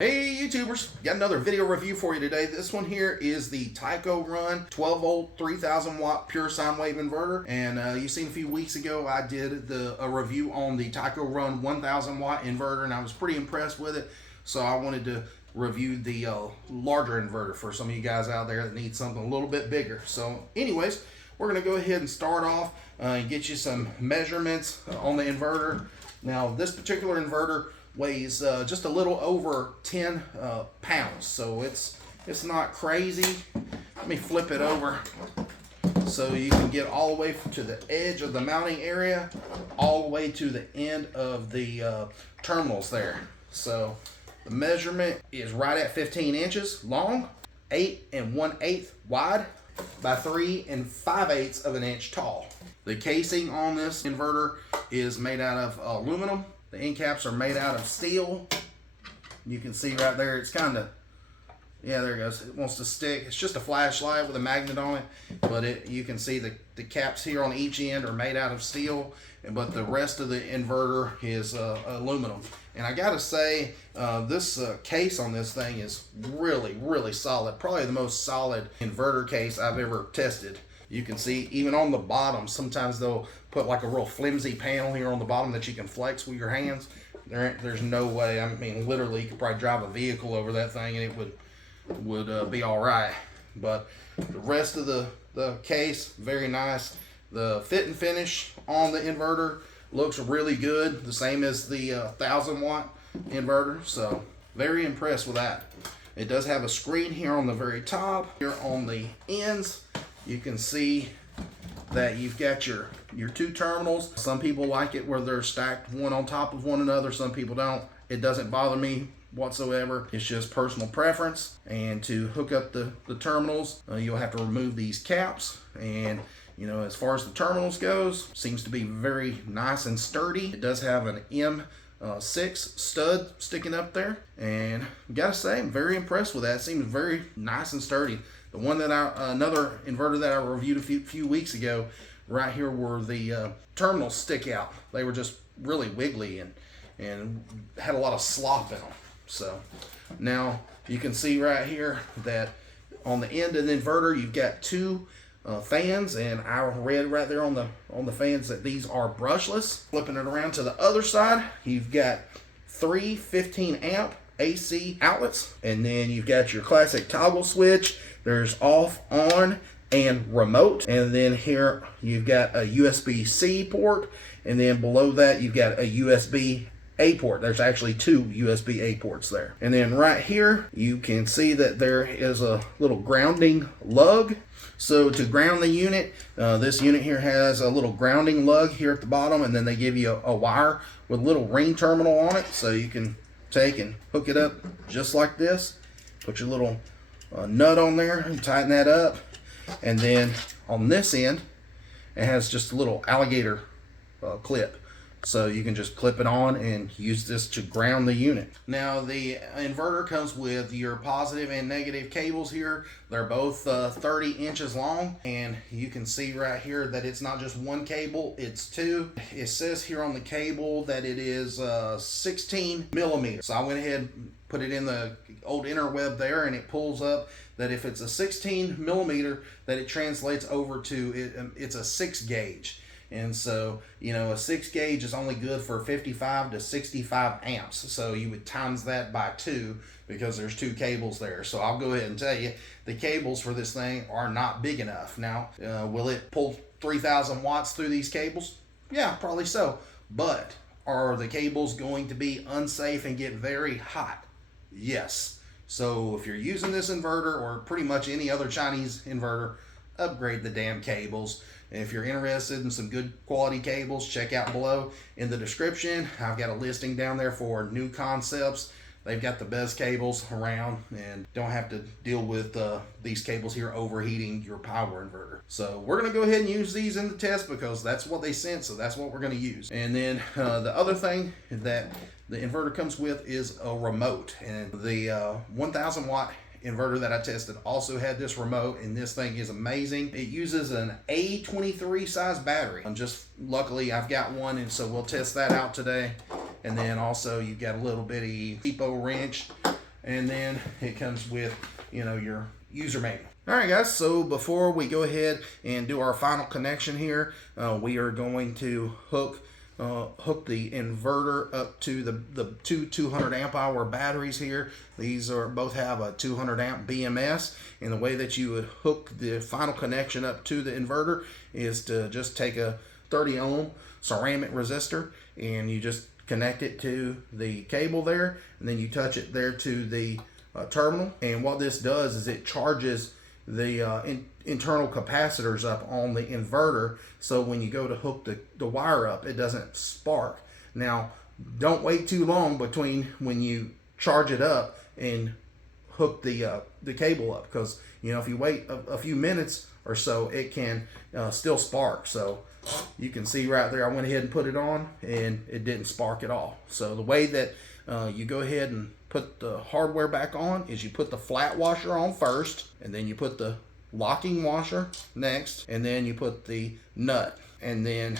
Hey YouTubers, got another video review for you today. This one here is the TYCORUN 12 volt 3000 watt pure sine wave inverter, and you seen a few weeks ago I did a review on the TYCORUN 1000 watt inverter, and I was pretty impressed with it, so I wanted to review the larger inverter for some of you guys out there that need something a little bit bigger. So anyways, we're going to go ahead and start off and get you some measurements on the inverter. Now this particular inverter weighs just a little over 10 pounds, so it's not crazy. Let me flip it over so you can get all the way to the edge of the mounting area, all the way to the end of the terminals there. So the measurement is right at 15 inches long, 8 1/8 wide by 3 5/8 of an inch tall. The casing on this inverter is made out of aluminum. The end caps are made out of steel. You can see right there, it's kind of, yeah, there it goes. It wants to stick. It's just a flashlight with a magnet on it, but you can see the caps here on each end are made out of steel, but the rest of the inverter is aluminum. And I gotta say, this case on this thing is really solid. Probably the most solid inverter case I've ever tested. You can see even on the bottom, sometimes they'll put like a real flimsy panel here on the bottom that you can flex with your hands. There's no way. I mean, literally, you could probably drive a vehicle over that thing and it would be all right. But the rest of the case, very nice. The fit and finish on the inverter looks really good, the same as the 1000 watt inverter. So very impressed with that. It does have a screen here on the very top. Here on the ends, you can see that you've got your two terminals. Some people like it where they're stacked one on top of one another. Some people don't. It doesn't bother me whatsoever. It's just personal preference. And to hook up the terminals, you'll have to remove these caps. And you know, as far as the terminals goes, seems to be very nice and sturdy. It does have an M6 stud sticking up there, and gotta say, I'm very impressed with that. It seems very nice and sturdy. The one that another inverter that I reviewed a few weeks ago, right here where the terminals stick out, they were just really wiggly and had a lot of slop in them. So now you can see right here that on the end of the inverter you've got two fans, and I read right there on the fans that these are brushless. Flipping it around to the other side, you've got three 15 amp AC outlets, and then you've got your classic toggle switch. There's off, on, and remote. And then here you've got a USB-C port, and then below that you've got a USB-A port. There's actually two USB-A ports there. And then right here you can see that there is a little grounding lug. So to ground the unit, this unit here has a little grounding lug here at the bottom, and then they give you a wire with a little ring terminal on it, so you can take and hook it up just like this. Put your little nut on there and tighten that up. And then on this end, it has just a little alligator clip. So you can just clip it on and use this to ground the unit. Now the inverter comes with your positive and negative cables here. They're both 30 inches long, and you can see right here that it's not just one cable, it's two. It says here on the cable that it is 16 millimeters. So I went ahead and put it in the old interweb there, and it pulls up that if it's a 16 millimeter, that it translates over to it's a 6 gauge. And so, you know, a 6 gauge is only good for 55 to 65 amps. So you would times that by 2 because there's two cables there. So I'll go ahead and tell you, the cables for this thing are not big enough. Now, will it pull 3000 watts through these cables? Yeah, probably so. But are the cables going to be unsafe and get very hot? Yes. So if you're using this inverter or pretty much any other Chinese inverter, upgrade the damn cables. And if you're interested in some good quality cables, check out below in the description. I've got a listing down there for New Concepts. They've got the best cables around and don't have to deal with these cables here overheating your power inverter. So we're going to go ahead and use these in the test because that's what they sent, so that's what we're going to use. And then the other thing that the inverter comes with is a remote. And the 1000 watt inverter that I tested also had this remote, and this thing is amazing. It uses an A23 size battery. Luckily I've got one, and so we'll test that out today. And then also you've got a little bitty depot wrench and then it comes with, you know, your user manual. All right, guys, so before we go ahead and do our final connection here, we are going to hook the inverter up to the two 200 amp hour batteries here. These are both have a 200 amp BMS, and the way that you would hook the final connection up to the inverter is to just take a 30 ohm ceramic resistor and you just connect it to the cable there, and then you touch it there to the terminal. And what this does is it charges the internal capacitors up on the inverter, so when you go to hook the wire up, it doesn't spark. Now, don't wait too long between when you charge it up and hook the cable up, because, you know, if you wait a few minutes or so, it can still spark. So you can see right there, I went ahead and put it on and it didn't spark at all. So the way that you go ahead and put the hardware back on is you put the flat washer on first, and then you put the locking washer next, and then you put the nut. And then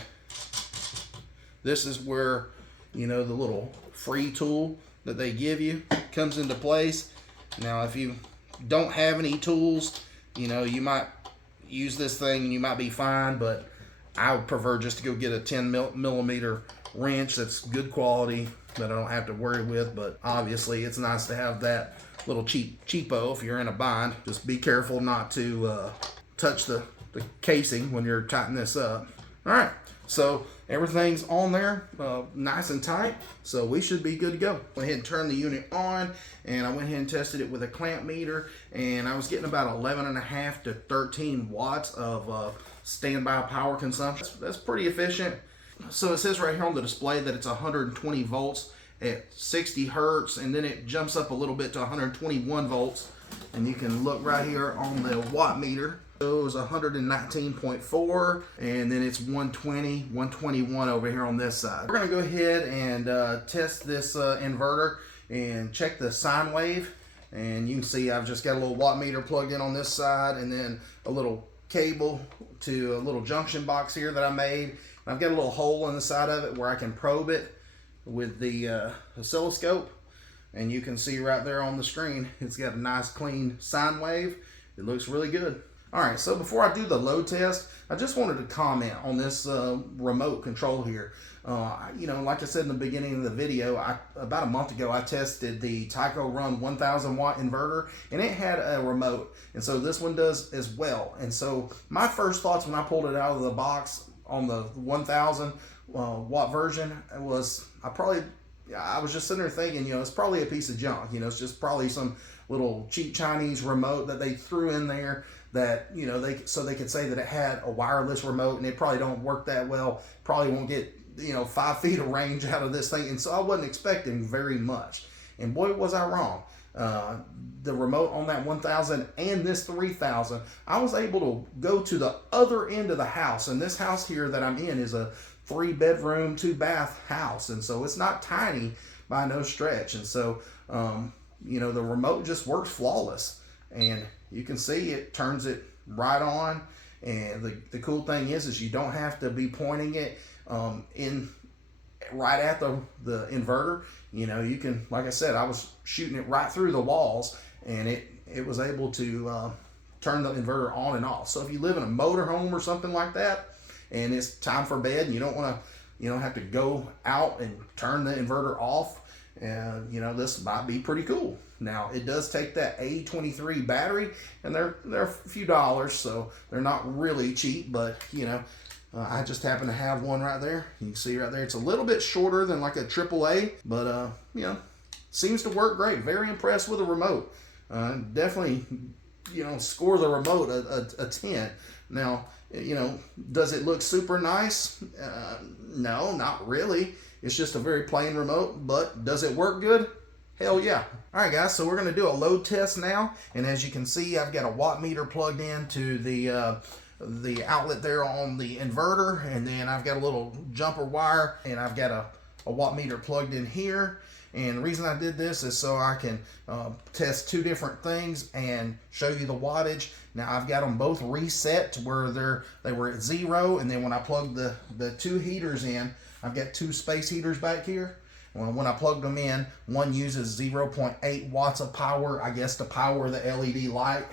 this is where, you know, the little free tool that they give you comes into place. Now, if you don't have any tools, you know, you might use this thing and you might be fine, but I would prefer just to go get a 10 millimeter wrench that's good quality that I don't have to worry with. But obviously it's nice to have that little cheapo if you're in a bind. Just be careful not to touch the casing when you're tightening this up. All right, so everything's on there nice and tight, so we should be good to go. Went ahead and turned the unit on, and I went ahead and tested it with a clamp meter, and I was getting about 11.5 to 13 watts of standby power consumption. That's pretty efficient. So it says right here on the display that it's 120 volts at 60 hertz, and then it jumps up a little bit to 121 volts, and you can look right here on the watt meter. So it was 119.4, and then it's 120, 121 over here on this side. We're gonna go ahead and test this inverter and check the sine wave. And you can see I've just got a little watt meter plugged in on this side, and then a little cable to a little junction box here that I made. And I've got a little hole in the side of it where I can probe it with the oscilloscope. And you can see right there on the screen, it's got a nice clean sine wave. It looks really good. All right, so before I do the load test, I just wanted to comment on this remote control here. You know, like I said in the beginning of the video, about a month ago, I tested the TYCORUN 3000w inverter, and it had a remote. And so this one does as well. And so my first thoughts when I pulled it out of the box on the 1000 watt version was, I was just sitting there thinking, you know, it's probably a piece of junk. You know, it's just probably some little cheap Chinese remote that they threw in there that, you know, so they could say that it had a wireless remote, and it probably don't work that well. Probably won't get, you know, 5 feet of range out of this thing. And so I wasn't expecting very much. And boy, was I wrong. The remote on that 1000 and this 3000, I was able to go to the other end of the house. And this house here that I'm in is a 3-bedroom, 2-bath house. And so it's not tiny by no stretch. And so, you know, the remote just works flawless. And you can see it turns it right on. And the cool thing is you don't have to be pointing it in right at the inverter. You know, you can, like I said, I was shooting it right through the walls, and it was able to turn the inverter on and off. So if you live in a motorhome or something like that, and it's time for bed, and you don't want to, you know, have to go out and turn the inverter off, and you know, this might be pretty cool. Now, it does take that A23 battery, and they're a few dollars, so they're not really cheap, but you know, I just happen to have one right there. You can see right there, it's a little bit shorter than like a AAA, but you know, seems to work great. Very impressed with the remote. Definitely, you know, score the remote a 10. Now, you know, does it look super nice? No, not really. It's just a very plain remote, but does it work good? Hell yeah. All right, guys, so we're going to do a load test now. And as you can see, I've got a watt meter plugged into the outlet there on the inverter. And then I've got a little jumper wire, and I've got a watt meter plugged in here. And the reason I did this is so I can test two different things and show you the wattage. Now I've got them both reset to where they were at 0, and then when I plug the two heaters in, I've got two space heaters back here, When I plugged them in, one uses 0.8 watts of power, I guess, to power the LED light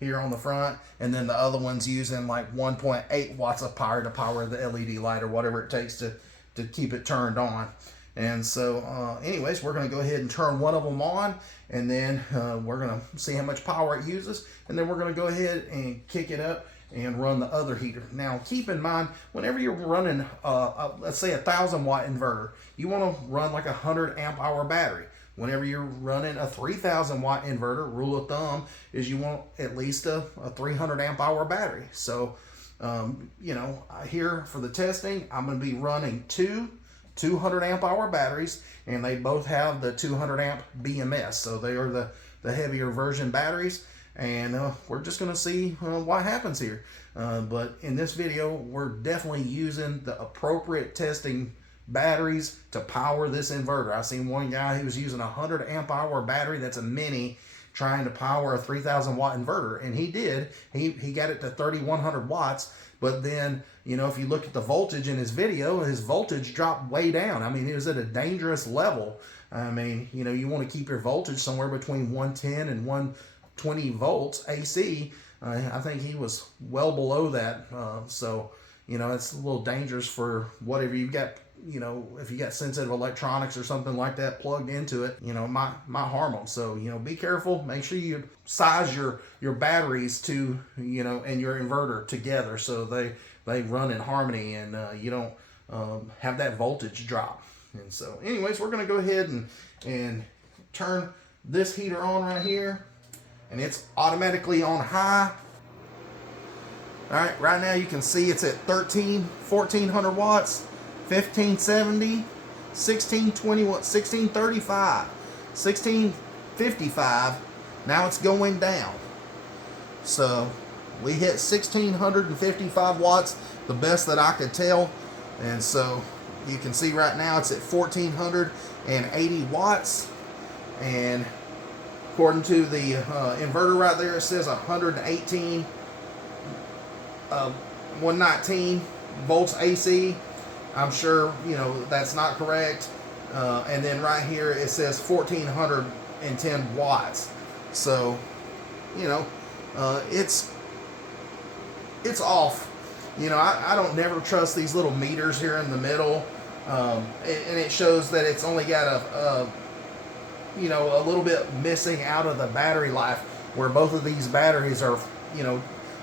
here on the front, and then the other one's using like 1.8 watts of power to power the LED light, or whatever it takes to keep it turned on. And so anyways, we're going to go ahead and turn one of them on, and then we're going to see how much power it uses, and then we're going to go ahead and kick it up and run the other heater. Now keep in mind, whenever you're running let's say a 1000-watt inverter, you want to run like a 100 amp hour battery. Whenever you're running a 3000-watt inverter, rule of thumb is you want at least a 300 amp hour battery. So you know, here for the testing, I'm going to be running two 200 amp hour batteries, and they both have the 200 amp BMS, so they are the heavier version batteries. And we're just going to see what happens here. But in this video, we're definitely using the appropriate testing batteries to power this inverter. I seen one guy who was using a 100 amp hour battery that's a mini, trying to power a 3000 watt inverter, and he did. He got it to 3100 watts. But then, you know, if you look at the voltage in his video, his voltage dropped way down. I mean, it was at a dangerous level. I mean, you know, you want to keep your voltage somewhere between 110 and 120 volts AC. I think he was well below that. So, you know, it's a little dangerous for whatever you've got. You know, if you got sensitive electronics or something like that plugged into it, you know, might harm them. So, you know, be careful. Make sure you size your batteries to, you know, and your inverter together, so they run in harmony, and you don't have that voltage drop. And so anyways, we're going to go ahead and turn this heater on right here, and it's automatically on high. All right, right now you can see it's at 1400 watts. 1570, 1620, 1635, 1655. Now it's going down. So we hit 1655 watts, the best that I could tell. And so you can see right now it's at 1480 watts. And according to the inverter right there, it says 119 volts AC. I'm sure, you know, that's not correct. And then right here it says 1410 watts. So, you know, it's off. You know, I don't never trust these little meters here in the middle. And it shows that it's only got you know, a little bit missing out of the battery life, where both of these batteries are, you know,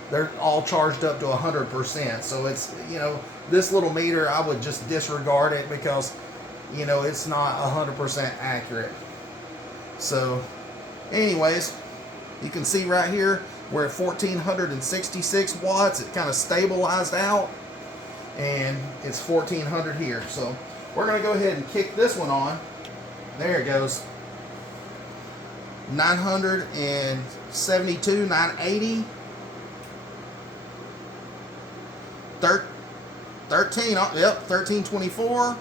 they're all charged up to 100%. So it's, you know, this little meter, I would just disregard it, because, you know, it's not 100% accurate. So anyways, you can see right here, we're at 1466 watts. It kind of stabilized out, and it's 1400 here. So we're going to go ahead and kick this one on. There it goes. 972, 980. 13, yep, 1324.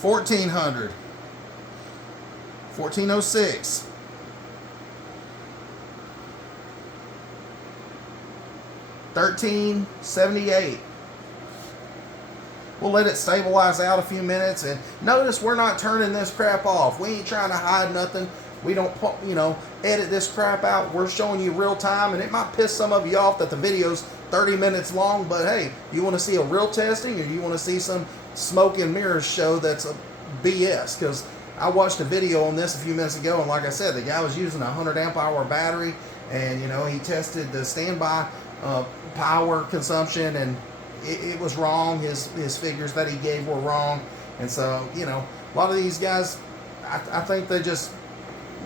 1400. 1406. 1378. We'll let it stabilize out a few minutes, and notice we're not turning this crap off. We ain't trying to hide nothing. We don't, you know, edit this crap out. We're showing you real time, and it might piss some of you off that the video's 30 minutes long, but hey, you want to see a real testing, or you want to see some smoke and mirrors show that's a BS? Because I watched a video on this a few minutes ago, and like I said, the guy was using a 100 amp hour battery, and, you know, he tested the standby power consumption, and it was wrong. His figures that he gave were wrong. And so, you know, a lot of these guys, I think they just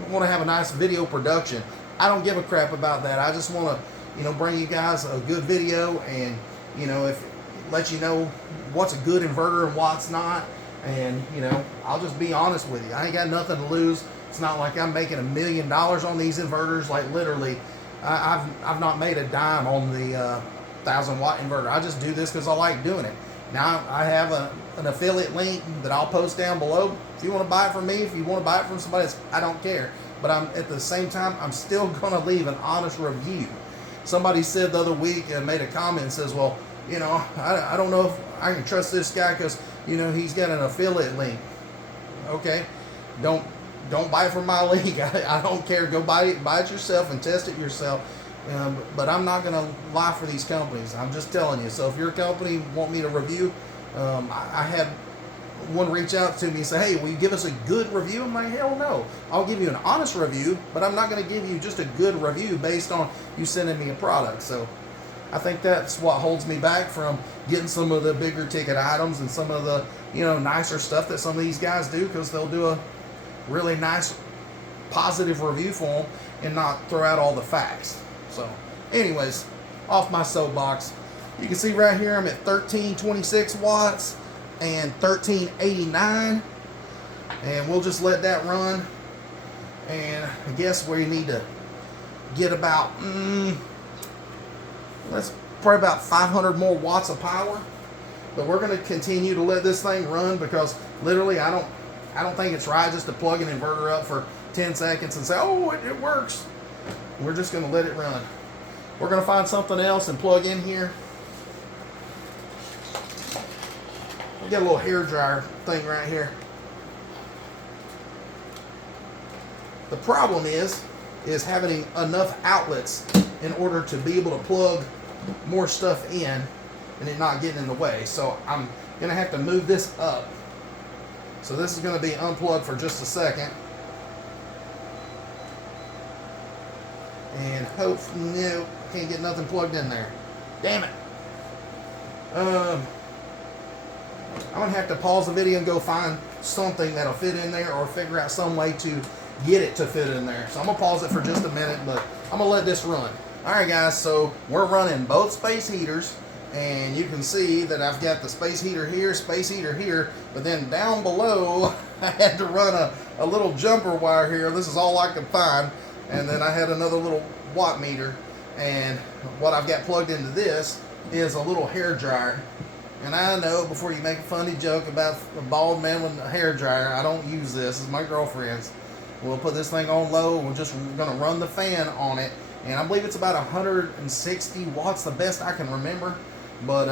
want to have a nice video production. I don't give a crap about that. I just want to, you know, bring you guys a good video, and, you know, if let you know what's a good inverter and what's not. And, you know, I'll just be honest with you. I ain't got nothing to lose. It's not like I'm making $1 million on these inverters. Like, literally, I've not made a dime on the 1000-watt inverter. I just do this because I like doing it. Now I have an affiliate link that I'll post down below. If you want to buy it from me, if you want to buy it from somebody else, I don't care. But I'm at the same time, I'm still going to leave an honest review. Somebody said the other week and made a comment and says, well, you know, I don't know if I can trust this guy because, you know, he's got an affiliate link. Okay, don't buy from my link. I don't care. Go buy it yourself and test it yourself. But I'm not going to lie for these companies. I'm just telling you. So if your company want me to review, I had one reach out to me and say, hey, will you give us a good review? I'm like, hell no. I'll give you an honest review, but I'm not going to give you just a good review based on you sending me a product. So I think that's what holds me back from getting some of the bigger ticket items and some of the, you know, nicer stuff that some of these guys do, because they'll do a really nice positive review for them and not throw out all the facts. So anyways, off my soapbox. You can see right here I'm at 1326 watts and 1389, and we'll just let that run. And I guess we need to get about that's probably about 500 more watts of power. But we're going to continue to let this thing run, because literally I don't think it's right just to plug an inverter up for 10 seconds and say, oh, it works. We're just going to let it run. We're going to find something else and plug in here. We got a little hair dryer thing right here. The problem is having enough outlets in order to be able to plug more stuff in and it not getting in the way. So I'm going to have to move this up. So this is going to be unplugged for just a second. And hope, no, can't get nothing plugged in there. Damn it. I'm going to have to pause the video and go find something that'll fit in there, or figure out some way to get it to fit in there. So I'm going to pause it for just a minute, but I'm going to let this run. Alright guys, so we're running both space heaters, and you can see that I've got the space heater here, but then down below I had to run a little jumper wire here. This is all I could find. And then I had another little watt meter, and what I've got plugged into this is a little hair dryer. And I know, before you make a funny joke about a bald man with a hair dryer, I don't use this. It's my girlfriend's. We'll put this thing on low, and we're just going to run the fan on it. And I believe it's about 160 watts, the best I can remember. But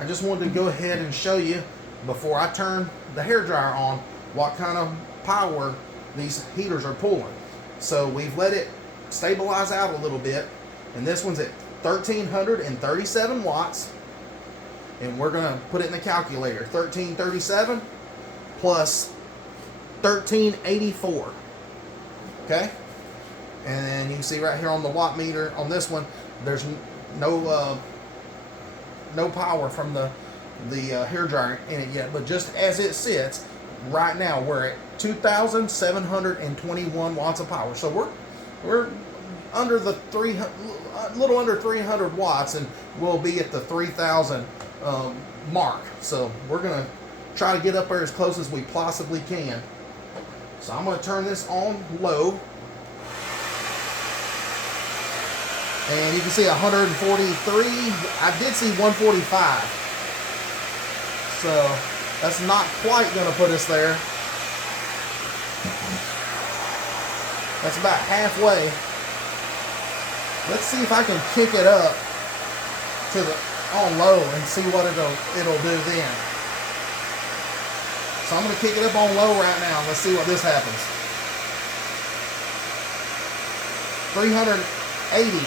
I just wanted to go ahead and show you, before I turn the hair dryer on, what kind of power these heaters are pulling. So we've let it stabilize out a little bit, and this one's at 1337 watts, and we're going to put it in the calculator. 1337 plus 1384. Okay? And then you can see right here on the watt meter on this one, there's no power from the hair dryer in it yet, but just as it sits right now, we're at 2,721 watts of power. So we're under the 300, a little under 300 watts, and we'll be at the 3,000 mark. So we're gonna try to get up there as close as we possibly can. So I'm gonna turn this on low, and you can see 143. I did see 145. So that's not quite gonna put us there. That's about halfway. Let's see if I can kick it up to the on low and see what it'll do then. So I'm going to kick it up on low right now. Let's see what this happens. 380.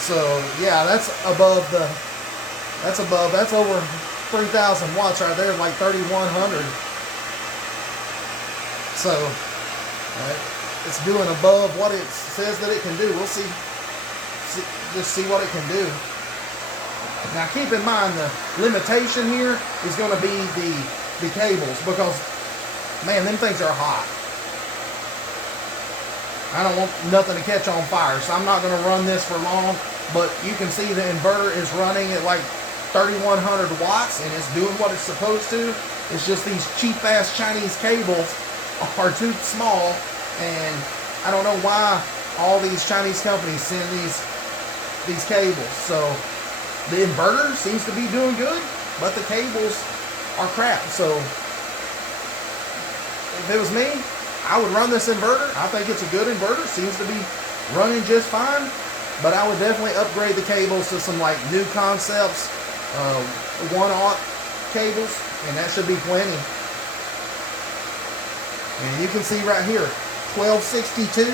So yeah, that's over 3,000 watts right there, like 3,100. So it's doing above what it says that it can do. We'll see, just see what it can do. Now keep in mind, the limitation here is going to be the cables, because man, them things are hot. I don't want nothing to catch on fire, so I'm not going to run this for long. But you can see the inverter is running at like 3,100 watts, and it's doing what it's supposed to. It's just these cheap ass Chinese cables are too small, and I don't know why all these Chinese companies send these cables. So the inverter seems to be doing good, but the cables are crap. So if it was me, I would run this inverter. I think it's a good inverter. Seems to be running just fine. But I would definitely upgrade the cables to some like new concepts, 1/aught cables, and that should be plenty. And you can see right here, 1262,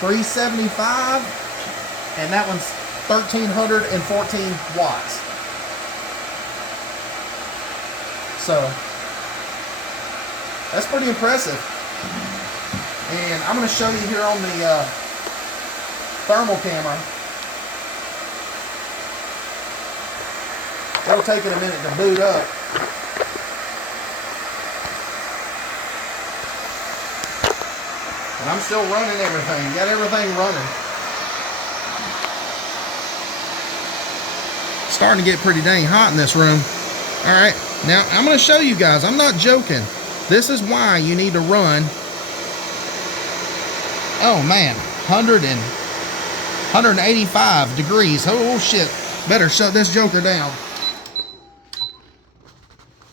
375, and that one's 1314 watts. So that's pretty impressive. And I'm going to show you here on the thermal camera. It'll take it a minute to boot up. And I'm still running everything. Got everything running. Starting to get pretty dang hot in this room. Alright, now I'm going to show you guys. I'm not joking. This is why you need to run. Oh man, 185 degrees. Oh shit. Better shut this joker down.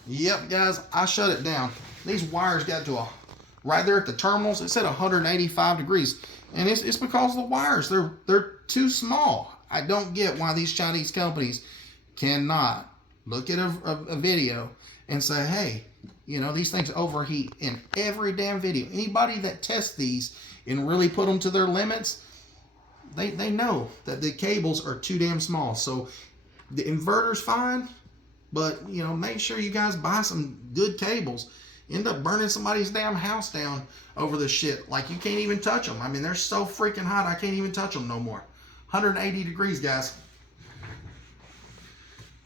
Yep, guys, I shut it down. These wires got to right there at the terminals. It said 185 degrees, and it's because of the wires. They're too small. I don't get why these Chinese companies cannot look at a video and say, hey, you know, these things overheat in every damn video. Anybody that tests these and really put them to their limits, they know that the cables are too damn small. So the inverter's fine, but you know, make sure you guys buy some good cables. End up burning somebody's damn house down over this shit. Like, you can't even touch them. I mean, they're so freaking hot, I can't even touch them no more. 180 degrees, guys.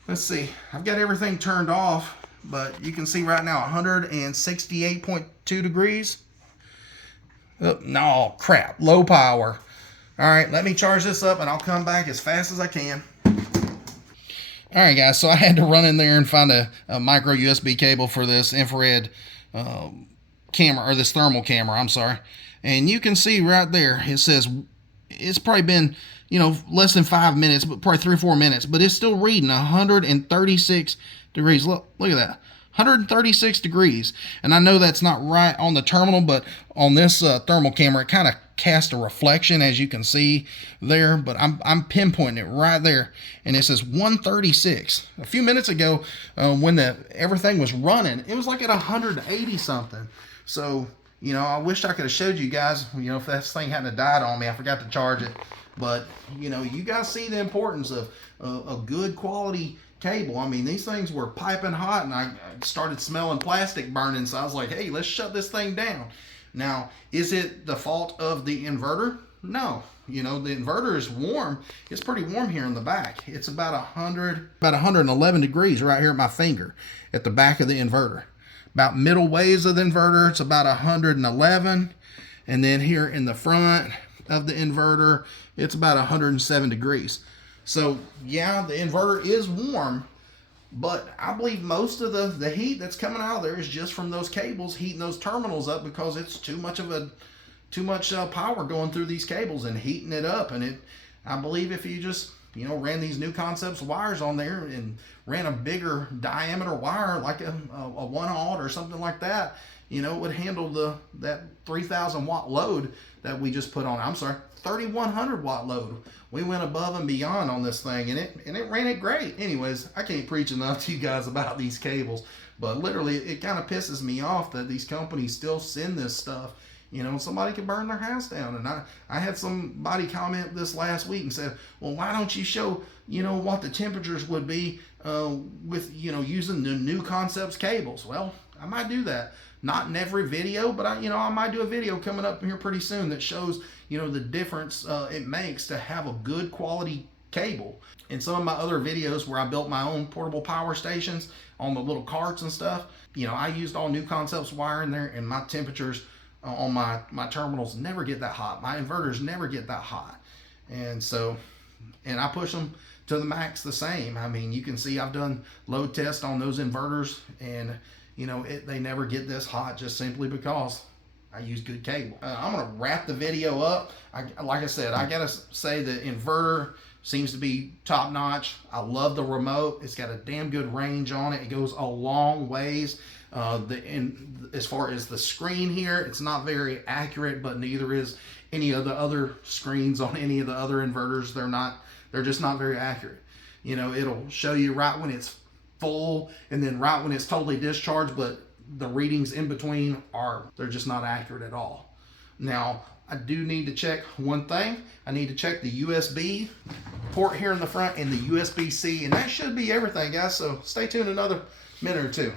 Let's see. I've got everything turned off, but you can see right now 168.2 degrees. Oh, no, crap. Low power. All right, let me charge this up, and I'll come back as fast as I can. All right, guys, so I had to run in there and find a micro USB cable for this infrared camera, or this thermal camera, I'm sorry. And you can see right there, it says it's probably been, you know, less than 5 minutes, but probably 3 or 4 minutes, but it's still reading 136 degrees. Look at that. 136 degrees. And I know that's not right on the terminal, but on this thermal camera, it kind of cast a reflection, as you can see there, but I'm pinpointing it right there, and it says 136. A few minutes ago, when everything was running, it was like at 180 something. So, you know, I wish I could have showed you guys, you know, if this thing hadn't died on me. I forgot to charge it. But, you know, you guys see the importance of a good quality cable. I mean, these things were piping hot, and I started smelling plastic burning, so I was like, hey, let's shut this thing down. Now, is it the fault of the inverter? No. You know, the inverter is warm. It's pretty warm here in the back. It's about 111 degrees right here at my finger at the back of the inverter. About middle ways of the inverter, it's about 111. And then here in the front of the inverter, it's about 107 degrees. So, yeah, the inverter is warm, but I believe most of the heat that's coming out of there is just from those cables heating those terminals up, because it's too much power going through these cables and heating it up. And I believe if you just, you know, ran these new concepts wires on there and ran a bigger diameter wire, like a 1/aught or something like that, you know, it would handle that 3,000 watt load that we just put on. I'm sorry, 3,100 watt load. We went above and beyond on this thing, and it ran it great. Anyways, I can't preach enough to you guys about these cables, but literally it kind of pisses me off that these companies still send this stuff. You know, somebody could burn their house down. And I had somebody comment this last week and said, well, why don't you show, you know, what the temperatures would be with, you know, using the new concepts cables? Well, I might do that. Not in every video, but I might do a video coming up here pretty soon that shows, you know, the difference it makes to have a good quality cable. In some of my other videos where I built my own portable power stations on the little carts and stuff, you know, I used all new concepts wire in there, and my temperatures on my terminals never get that hot. My inverters never get that hot. And so, and I push them to the max the same. I mean, you can see I've done load tests on those inverters, and you know, they never get this hot, just simply because I use good cable. I'm gonna wrap the video up. Like I said, I gotta say the inverter seems to be top notch. I love the remote. It's got a damn good range on it. It goes a long ways. As far as the screen here, it's not very accurate, but neither is any of the other screens on any of the other inverters. They're just not very accurate. You know, it'll show you right when it's full and then right when it's totally discharged, but the readings in between they're just not accurate at all. Now, I do need to check one thing. I need to check the USB port here in the front and the USB-C, and that should be everything, guys. So stay tuned another minute or two.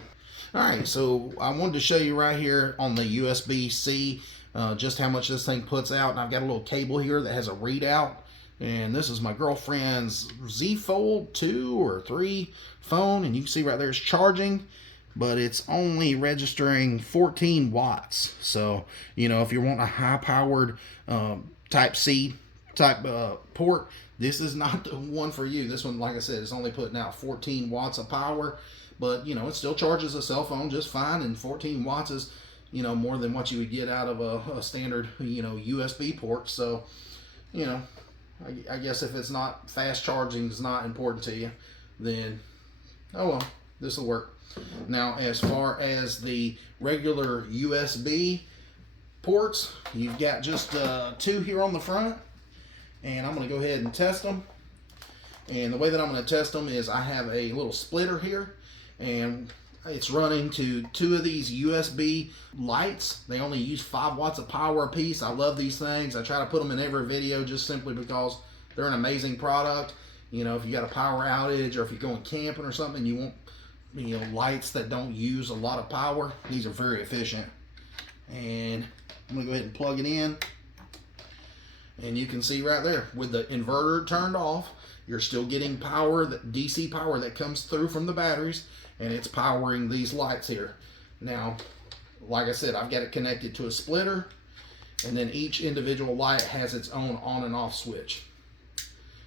All right, so I wanted to show you right here on the USB-C just how much this thing puts out. And I've got a little cable here that has a readout. And this is my girlfriend's Z Fold 2 or 3 phone. And you can see right there it's charging, but it's only registering 14 watts. So, you know, if you want a high-powered Type-C type port, this is not the one for you. This one, like I said, is only putting out 14 watts of power. But, you know, it still charges a cell phone just fine. And 14 watts is, you know, more than what you would get out of a standard, you know, USB port. So, you know, I guess if it's not fast charging is not important to you, then, oh well, this will work. Now, as far as the regular USB ports, you've got just 2 here on the front, and I'm going to go ahead and test them. And the way that I'm going to test them is I have a little splitter here, and it's running to 2 of these USB lights. They only use 5 watts of power a piece. I love these things. I try to put them in every video just simply because they're an amazing product. You know, if you got a power outage or if you're going camping or something, you want, you know, lights that don't use a lot of power. These are very efficient. And I'm gonna go ahead and plug it in. And you can see right there, with the inverter turned off, you're still getting power, that DC power that comes through from the batteries, and it's powering these lights here. Now, like I said, I've got it connected to a splitter, and then each individual light has its own on and off switch.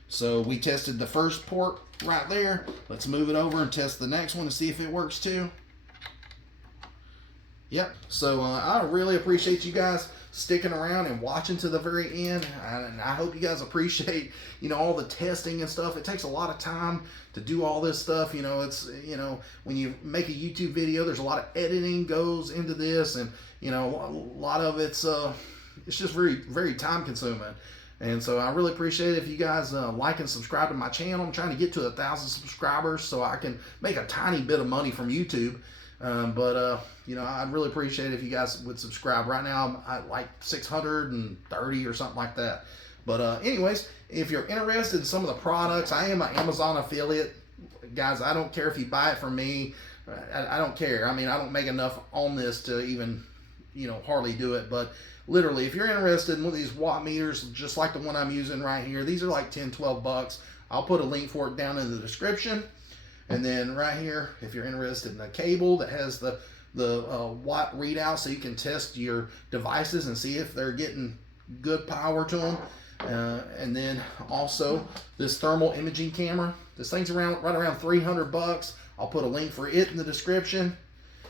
So we tested the first port right there. Let's move it over and test the next one to see if it works too. Yep. So I really appreciate you guys sticking around and watching to the very end. And I hope you guys appreciate, you know, all the testing and stuff. It takes a lot of time to do all this stuff. You know, it's, you know, when you make a YouTube video, there's a lot of editing goes into this, and, you know, a lot of it's just very, very time consuming. And so I really appreciate it if you guys like and subscribe to my channel. I'm trying to get to 1,000 subscribers so I can make a tiny bit of money from YouTube. You know, I'd really appreciate it if you guys would subscribe. Right now, I'm at like 630 or something like that. But anyways, if you're interested in some of the products, I am an Amazon affiliate. Guys, I don't care if you buy it from me. I don't care. I mean, I don't make enough on this to even, you know, hardly do it. But literally, if you're interested in one of these watt meters, just like the one I'm using right here, these are like 10, 12 bucks. I'll put a link for it down in the description. And then right here, if you're interested in a cable that has the watt readout so you can test your devices and see if they're getting good power to them. And then also this thermal imaging camera. This thing's right around 300 bucks. I'll put a link for it in the description.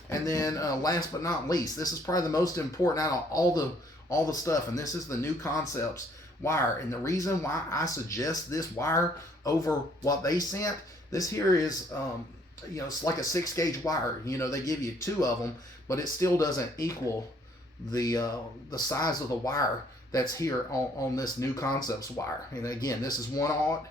And then last but not least, this is probably the most important out of all the stuff, and this is the New Concepts wire. And the reason why I suggest this wire over what they sent, this here is, you know, it's like a 6-gauge wire. You know, they give you 2 of them, but it still doesn't equal the size of the wire that's here on this New Concepts wire. And again, this is 1/aught,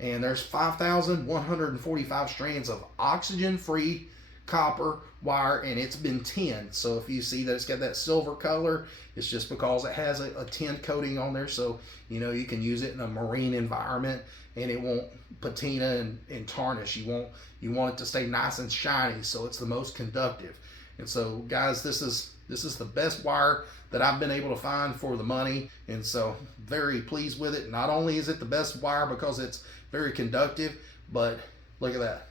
and there's 5,145 strands of oxygen-free copper wire, and it's been tinned. So if you see that it's got that silver color, it's just because it has a tin coating on there. So, you know, you can use it in a marine environment and it won't patina and tarnish. You want it to stay nice and shiny, so it's the most conductive. And so guys, this is the best wire that I've been able to find for the money, and so very pleased with it. Not only is it the best wire because it's very conductive, but look at that.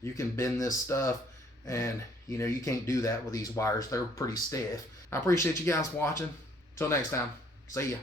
You can bend this stuff, and you know, you can't do that with these wires. They're pretty stiff. I appreciate you guys watching. Till next time, see ya.